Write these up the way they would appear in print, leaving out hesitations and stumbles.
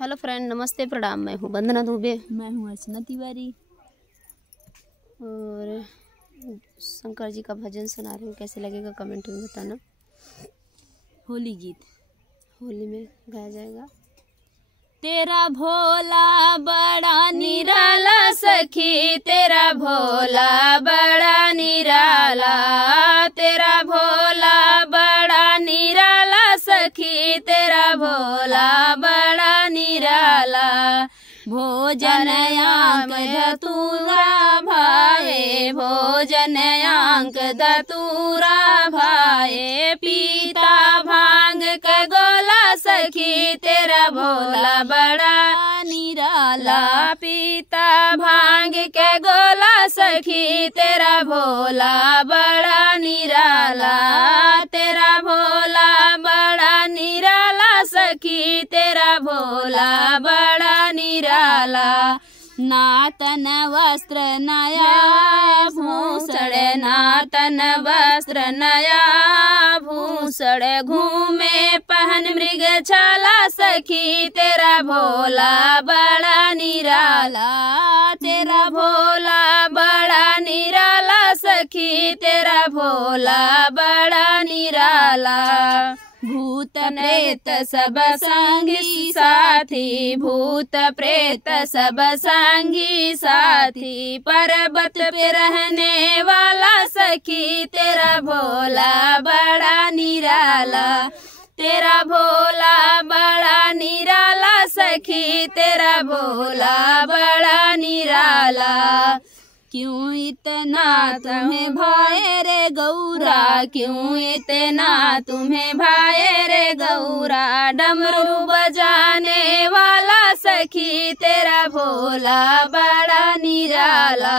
Hello friend, नमस्ते, प्रणाम। मैं हूँ वंदना दुबे। मैं हूँ अर्चना तिवारी। और शंकर जी का भजन सुना रही हूँ, कैसे लगेगा कमेंट में बताना। होली गीत होली में गाया जाएगा। तेरा भोला बड़ा निराला सखी, तेरा भोला बड़ा निराला, तेरा भोला बड़ा निराला सखी, तेरा भोला बड़ा निराला। भोजन आंक धतूरा भाए, भोजन आंक धतूरा भाए, पीता भांग का गोला सखी, तेरा भोला बड़ा निराला, पीता भांग के गोला सखी, तेरा भोला बड़ा निराला, तेरा भोला बड़ा निराला सखी, तेरा भोला बड़ा निराला। नातन वस्त्र नया भूषण, नातन वस्त्र नया भूषण, घूमे पहन मृग छाला सखी, तेरा भोला बड़ा निराला, तेरा भोला बड़ा निराला सखी, तेरा भोला बड़ा निराला। भूत प्रेत सब संगी साथी, भूत प्रेत सब संगी साथी, पर्वत पे रहने वाला सखी, तेरा भोला बड़ा निराला, तेरा भोला बड़ा निराला सखी, तेरा भोला बड़ा निराला। क्यों इतना तुम्हें भाए रे गौरा, क्यों इतना तुम्हें भाए रे गौरा, डमरू बजाने वाला सखी, तेरा भोला बड़ा निराला,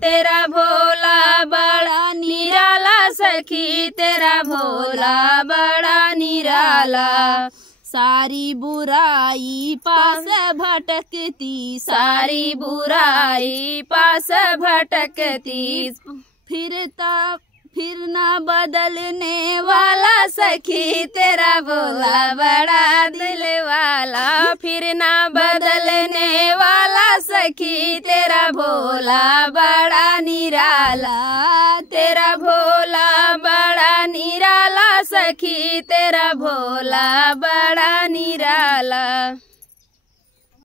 तेरा भोला बड़ा निराला सखी, तेरा भोला बड़ा निराला। सारी बुराई पास भटकती, सारी बुराई पास भटकती, फिर ना बदलने वाला सखी, तेरा भोला बड़ा दिल वाला, फिर ना बदलने वाला सखी, तेरा भोला बड़ा निराला, तेरा भोला बड़ा निराला सखी, तेरा भोला बड़ा निराला।